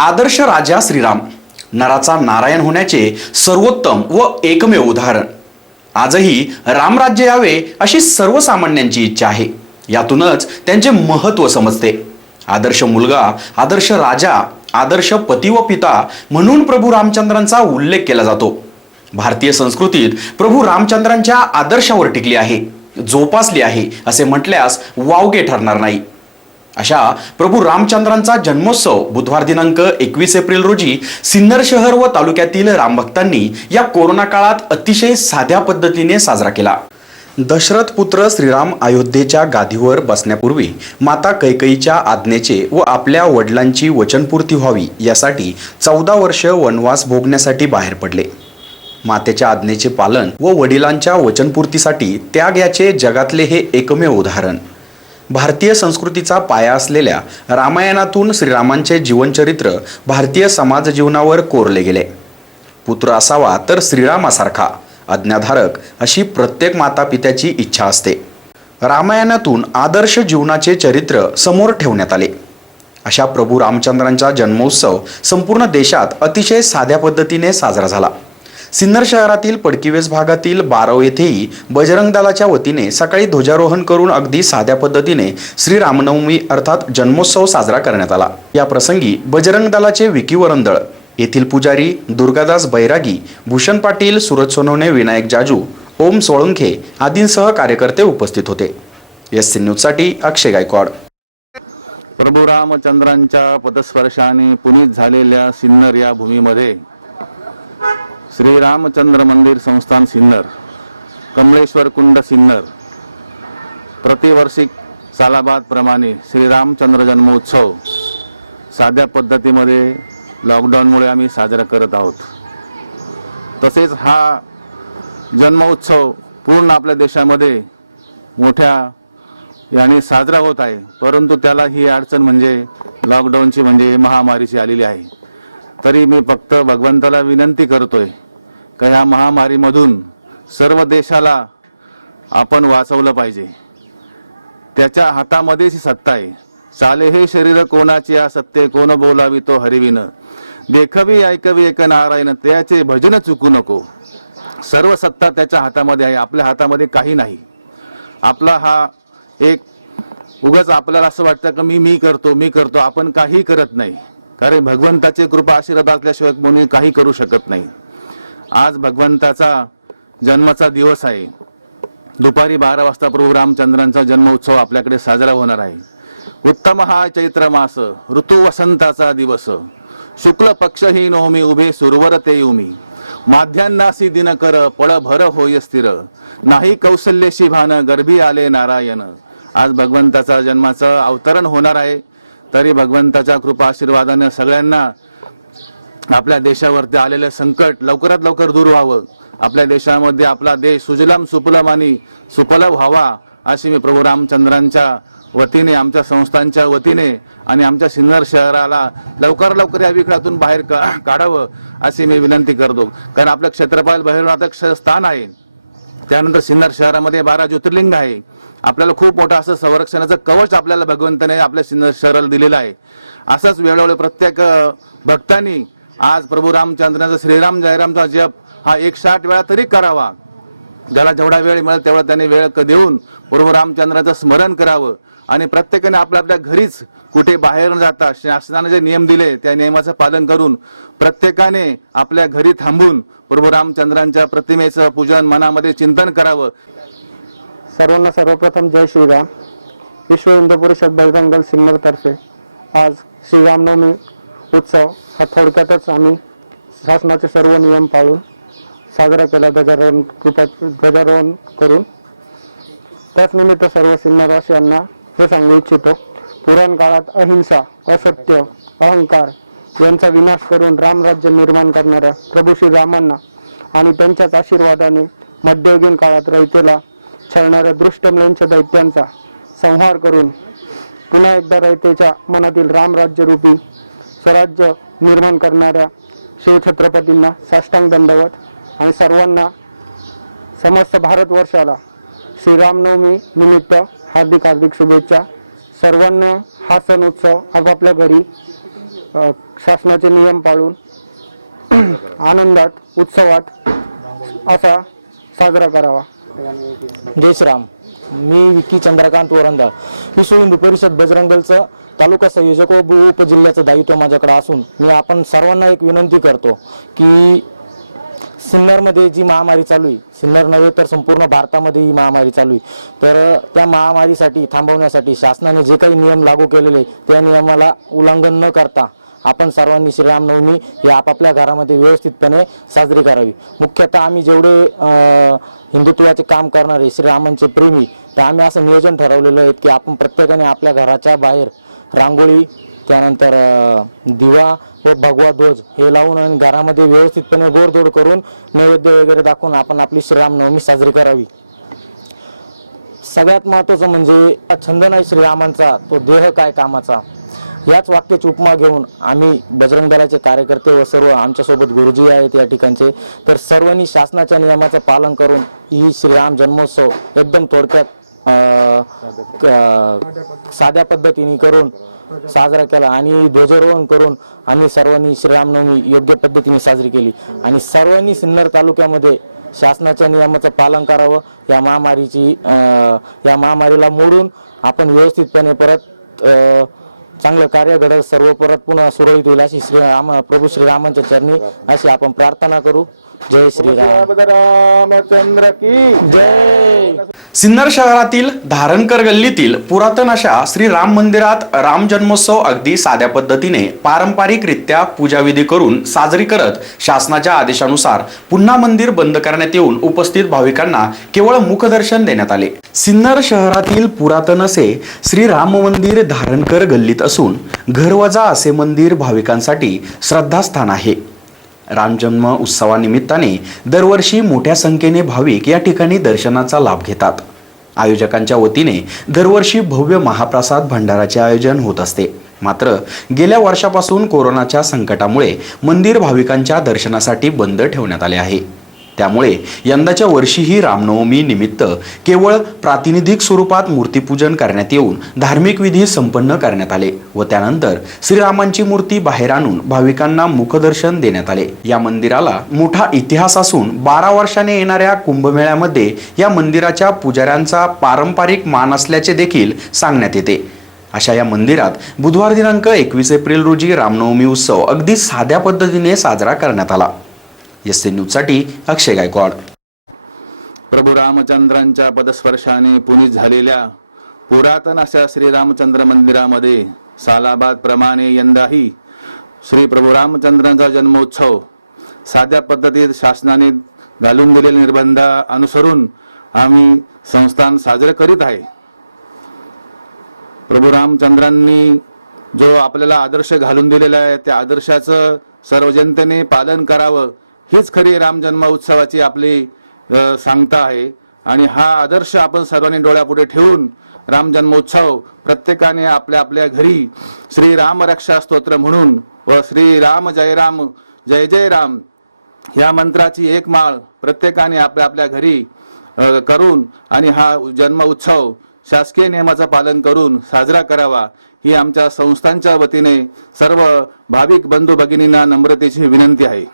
आदर्श राजा श्रीराम, नराचा नारायण होण्याचे सर्वोत्तम व एकमेव उदाहरण. आजही रामराज्य यावे अशी सर्वसामान्यांची इच्छा आहे. यातूनच त्यांचे महत्त्व समजते. आदर्श मुलगा, आदर्श राजा, आदर्श पती व पिता म्हणून प्रभू रामचंद्रांचा उल्लेख केला जातो. भारतीय संस्कृतीत प्रभू रामचंद्रांच्या आदर्शावर टिकली आहे, जोपासली आहे असे म्हटल्यास वावगे ठरणार नाही. अशा प्रभू रामचंद्रांचा जन्मोत्सव बुधवार दिनांक 21 एप्रिल रोजी सिन्नर शहर व तालुक्यातील रामभक्तांनी या कोरोना काळात अतिशय साध्या पद्धतीने साजरा केला. दशरथ पुत्र श्रीराम अयोध्येच्या गादीवर बसण्यापूर्वी माता कैकेयीच्या आज्ञेचे व आपल्या वडिलांची वचनपूर्ती व्हावी यासाठी 14 वर्ष वनवास भोगण्यासाठी बाहेर पडले. मातेच्या आज्ञेचे पालन व वडिलांच्या वचनपूर्तीसाठी त्याग याचे जगातले हे एकमेव उदाहरण. भारतीय संस्कृतीचा पाया असलेल्या रामायणातून श्रीरामांचे जीवनचरित्र भारतीय समाज जीवनावर कोरले गेले. पुत्र असावा तर श्रीरामासारखा आज्ञाधारक अशी प्रत्येक माता पित्याची इच्छा असते. रामायणातून आदर्श जीवनाचे चरित्र समोर ठेवण्यात आले. अशा प्रभू रामचंद्रांचा जन्मोत्सव संपूर्ण देशात अतिशय साध्या पद्धतीने साजरा झाला. सिन्नर शहरातील पडकीवेस भागातील बारव येथेही बजरंग दलाच्या वतीने सकाळी ध्वजारोहण करून अगदी साध्या पद्धतीने श्री रामनवमी अर्थात जन्मोत्सव साजरा करण्यात आला. या प्रसंगी बजरंग दलाचे विकी वरंदळ, येथील पुजारी दुर्गादास बैरागी, भूषण पाटील, सूरज सोनवणे, विनायक जाजू, ओम सोळंखे आदींसह कार्यकर्ते उपस्थित होते. SC न्यूजसाठी अक्षय गायकवाड. प्रभू रामचंद्रांच्या पदस्पर्शाने पुनीत झालेल्या सिन्नर या भूमीमध्ये श्री रामचंद्र मंदिर संस्थान सिन्नर, कमळेश्वर कुंड सिन्नर प्रतिवर्षी सालाबादप्रमाणे श्रीरामचंद्र जन्मोत्सव साध्या पद्धतीमध्ये लॉकडाऊनमुळे आम्ही साजरा करत आहोत. तसेच हा जन्मोत्सव पूर्ण आपल्या देशामध्ये मोठ्या याने साजरा होत आहे. परंतु त्याला ही अडचण म्हणजे लॉकडाऊनची म्हणजे महामारीची आलेली आहे. तरी मी फक्त भगवंताला विनंती करतोय का ह्या महामारीमधून सर्व देशाला आपण वाचवलं पाहिजे. त्याच्या हातामध्येच सत्ता आहे. चाले हे शरीर कोणाची या सत्ते, कोण बोलावी तो हरिविन, देखवी ऐकवी एक नारायण, त्याचे भजन चुकू नको. सर्व सत्ता त्याच्या हातामध्ये आहे, आपल्या हातामध्ये काही नाही. आपला हा एक उगाच आपल्याला असं वाटतं की मी करतो, आपण काही करत नाही. कारण भगवंताची कृपा आशीर्वाद असल्याशिवाय कोणी काही करू शकत नाही. आज भगवंताचा जन्माचा दिवस आहे. दुपारी 12 वाजता प्रभू रामचंद्रांचा जन्मोत्सव आपल्याकडे साजरा होणार आहे. उत्तम हा चैत्र मास, ऋतू वसंताचा दिवस, शुक्ल पक्ष ही नवमी, उभे सुरवर ते युमी, माध्यान्नासी दिनकर, पळ भर होय स्थिर, नाही कौशल्यशी भान, गर्भी आले नारायण. आज भगवंताचा जन्माचं अवतरण होणार आहे. तरी भगवंताच्या कृपा आशीर्वादाने सगळ्यांना आपल्या देशावरती आलेलं संकट लवकरात लवकर दूर व्हावं. आपल्या देशामध्ये आपला देश सुजलाम सुफलाम आणि सुफलाम व्हावा अशी मी प्रभू रामचंद्रांच्या वतीने, आमच्या संस्थांच्या वतीने आणि आमच्या सिन्नर शहराला लवकर या विकळातून बाहेर काढावं अशी मी विनंती करतो. कारण आपलं क्षेत्रपाल भैरवनाथ स्थान आहे. त्यानंतर सिन्नर शहरामध्ये 12 ज्योतिर्लिंग आहे. आपल्याला खूप मोठं असं संरक्षणाचं कवच आपल्याला भगवंताने आपल्या सिन्नर शहराला दिलेलं आहे. असंच वेळोवेळी प्रत्येक भक्तांनी आज प्रभू रामचंद्राचा श्रीराम जयरामचा जप हा 160 वेळा तरी करावा. ज्याला जेवढा वेळ मिळेल तेवढा त्याने वेळ देऊन प्रभू रामचंद्राचं स्मरण करावं. आणि प्रत्येकाने आपल्या घरीच, कुठे बाहेर न जाता शासनाने जे नियम दिले त्या नियमाचं पालन करून प्रत्येकाने आपल्या घरी थांबून प्रभू रामचंद्रांच्या प्रतिमेचं पूजन, मनामध्ये चिंतन करावं. सर्वांना सर्वप्रथम जय श्रीराम. विश्व हिंदू परिषद बजरंग दल सिन्नरतर्फे आज श्रीरामनवमी उत्सव हा थोडक्यातच आम्ही शासनाचे सर्व नियम पाळून साजरा केला, ध्वजारोहण करून. त्याच निमित्त सर्व सिन्नरवासियांना हे सांगू इच्छितो, पुराण काळात अहिंसा, असत्य, अहंकार यांचा विनाश करून रामराज्य निर्माण करणाऱ्या प्रभू श्रीरामांना आणि त्यांच्याच आशीर्वादाने मध्ययुगीन काळात रयतेला छळणाऱ्या दृष्टमलेंच्या दैत्यांचा संहार करून पुन्हा एकदा रयतेच्या मनातील रामराज्यरूपी स्वराज्य निर्माण करणाऱ्या शिवछत्रपतींना साष्टांग दंडवत. आणि सर्वांना, समस्त भारतवर्षाला श्रीरामनवमी निमित्त हार्दिक शुभेच्छा. सर्वांना हा सण उत्सव आपापल्या घरी शासनाचे नियम पाळून आनंदात उत्सवात असा साजरा करावा. जय श्रीराम. मी विकी चंद्रकांत वरंदाळ, विश्व हिंदू परिषद बजरंग दलचं तालुका संयोजक व उपजिल्ह्याचं दायित्व माझ्याकडे असून मी आपण सर्वांना एक विनंती करतो की सिन्नरमध्ये जी महामारी चालू आहे, सिन्नर नव्हे तर संपूर्ण भारतामध्ये ही महामारी चालू आहे, तर त्या महामारीसाठी थांबवण्यासाठी शासनाने जे काही नियम लागू केलेले त्या नियमाला उल्लंघन न करता आपण सर्वांनी श्रीरामनवमी ही आपापल्या घरामध्ये व्यवस्थितपणे साजरी करावी. मुख्यतः आम्ही जेवढे हिंदुत्वाचे काम करणारे श्रीरामांचे प्रेमी, तर आम्ही असं नियोजन ठरवलेलं आहे की आपण प्रत्येकाने आपल्या घराच्या बाहेर रांगोळी, त्यानंतर दिवा व भगवा ध्वज हे लावून आणि घरामध्ये व्यवस्थितपणे गोडधोड करून नैवेद्य वगैरे दाखवून आपण आपली श्रीरामनवमी साजरी करावी. सगळ्यात महत्त्वाचं म्हणजे छंद नाही श्रीरामांचा तो देह काय कामाचा, याच वाक्याची उपमा घेऊन आम्ही बजरंग दलाचे कार्यकर्ते व सर्व आमच्यासोबत गुरुजी आहेत या ठिकाणचे, तर सर्वांनी शासनाच्या नियमाचं पालन करून ही श्रीराम जन्मोत्सव एकदम थोडक्यात साध्या पद्धतीने करून साजरा केला आणि ध्वजारोहण करून आम्ही सर्वांनी श्रीरामनवमी योग्य पद्धतीने साजरी केली. आणि सर्वांनी सिन्नर तालुक्यामध्ये शासनाच्या नियमाचं पालन करावं. या महामारीला मोडून आपण व्यवस्थितपणे परत चांगलं कार्य घडत सर्व परत पुन्हा सुरळीत होईल अशी प्रभू श्रीरामांच्या चरणी अशी आपण प्रार्थना करू. जय श्रीराम. रामचंद्र की जय. सिन्नर शहरातील धारणकर गल्लीतील पुरातन अशा श्री राम मंदिरात राम जन्मोत्सव अगदी साध्या पद्धतीने पारंपरिकरित्या पूजाविधी करून साजरी करत शासनाच्या आदेशानुसार पुन्हा मंदिर बंद करण्यात येऊन उपस्थित भाविकांना केवळ मुखदर्शन देण्यात आले. सिन्नर शहरातील पुरातन असे श्री राम मंदिर धारणकर गल्लीत असून घरवजा असे मंदिर भाविकांसाठी श्रद्धास्थान आहे. रामजन्म उत्सवानिमित्ताने दरवर्षी मोठ्या संख्येने भाविक या ठिकाणी दर्शनाचा लाभ घेतात. आयोजकांच्या वतीने दरवर्षी भव्य महाप्रसाद भंडाराचे आयोजन होत असते. मात्र गेल्या वर्षापासून कोरोनाच्या संकटामुळे मंदिर भाविकांच्या दर्शनासाठी बंद ठेवण्यात आले आहे. त्यामुळे यंदाच्या वर्षीही रामनवमी निमित्त केवळ प्रातिनिधिक स्वरूपात मूर्तीपूजन करण्यात येऊन धार्मिक विधी संपन्न करण्यात आले व त्यानंतर श्रीरामांची मूर्ती बाहेर आणून भाविकांना मुखदर्शन देण्यात आले. या मंदिराला मोठा इतिहास असून 12 वर्षाने येणाऱ्या कुंभमेळ्यामध्ये या मंदिराच्या पुजाऱ्यांचा पारंपरिक मान असल्याचे देखील सांगण्यात येते. अशा या मंदिरात बुधवार दिनांक 21 एप्रिल रोजी रामनवमी उत्सव अगदी साध्या पद्धतीने साजरा करण्यात आला. एससी न्यूजसाठी अक्षय गायकवाड. प्रभू रामचंद्रांच्या पदस्पर्शाने पुनीत झालेल्या पुरातन अशा श्रीरामचंद्र मंदिरामध्ये सालाबाद प्रमाणे यंदाही श्री प्रभू रामचंद्रांचा जन्मोत्सव साध्या पद्धतीत शासनाने घालून दिलेले निर्बंध अनुसरून आम्ही संस्थान साजरं करीत आहे. प्रभू रामचंद्रांनी जो आपल्याला आदर्श घालून दिलेला आहे त्या आदर्शाचं सर्व जनतेने पालन करावं हीच खरी राम जन्म उत्सवाची आपली सांगता आहे. आणि हा आदर्श आपण सर्वांनी डोळ्यापुढे ठेवून राम जन्मोत्सव प्रत्येकाने आपल्या आपल्या घरी श्री राम रक्षा स्तोत्र म्हणून व श्री राम जय राम जय जय राम ह्या मंत्राची एक माळ प्रत्येकाने आपल्या आपल्या घरी करून आणि हा जन्म उत्सव शासकीय नियमाचं पालन करून साजरा करावा ही आमच्या संस्थांच्या वतीने सर्व भाविक बंधू भगिनींना नम्रतेची विनंती आहे.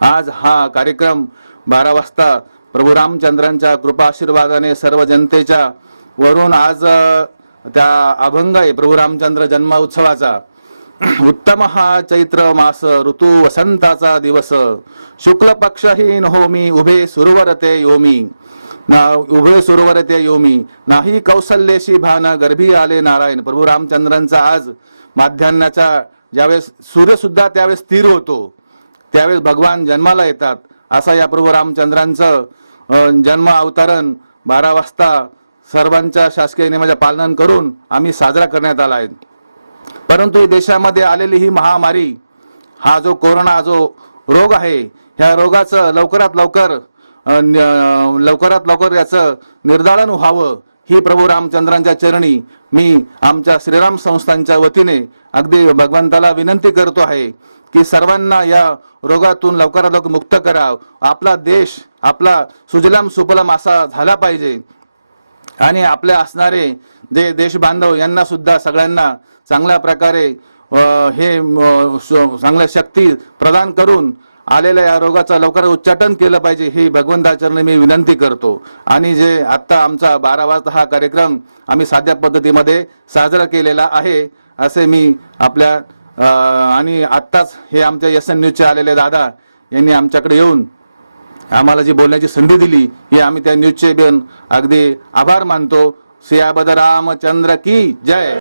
आज हा कार्यक्रम 12 वाजता प्रभू रामचंद्रांच्या कृपा आशीर्वादाने सर्व जनतेच्या वरून आज त्या अभंग आहे प्रभू रामचंद्र जन्म उत्सवाचा. उत्तम हा चैत्र मास ऋतू वसंताचा दिवस शुक्ल पक्षहीन होमी उभे सुरवरते योमी उभे सुरवरते योमी नाही कौशल्यशी भान गर्भी आले नारायण. प्रभू रामचंद्रांचा आज माध्यान्हाच्या ज्यावेळेस सूर्यसुद्धा त्यावेळेस स्थिर होतो त्यावेळेस भगवान जन्माला येतात. असा या प्रभू रामचंद्रांचं जन्म अवतरण 12 वाजता सर्वांच्या शासकीय नियमाचे पालन करून आम्ही साजरा करण्यात आला आहे. परंतु ही देशामध्ये आलेली ही महामारी हा जो कोरोना जो रोग आहे ह्या रोगाचं लवकरात लवकर याचं निर्दालन व्हावं ही प्रभू रामचंद्रांच्या चरणी मी आमच्या श्रीराम संस्थांच्या वतीने अगदी भगवंताला विनंती करतो आहे की सर्वांना या रोगातून लवकरात लवकर मुक्त करावं. आपला देश आपला सुजलाम सुफलाम असा झाला पाहिजे आणि आपल्या असणारे जे देश बांधव यांना सुद्धा सगळ्यांना चांगल्या प्रकारे चांगल्या शक्ती प्रदान करून आलेल्या या रोगाचं लवकर उच्चाटन केलं पाहिजे ही भगवंताचरणी मी विनंती करतो. आणि जे आत्ता आमचा 12 वाजता हा कार्यक्रम आम्ही साध्या पद्धतीमध्ये साजरा केलेला आहे असे मी आपल्या आणि आत्ताच हे आमच्या SN न्यूजचे आलेले दादा यांनी आमच्याकडे येऊन आम्हाला जी बोलण्याची संधी दिली ही आम्ही त्या न्यूजचे अगदी आभार मानतो. सियाबद रामचंद्र की जय.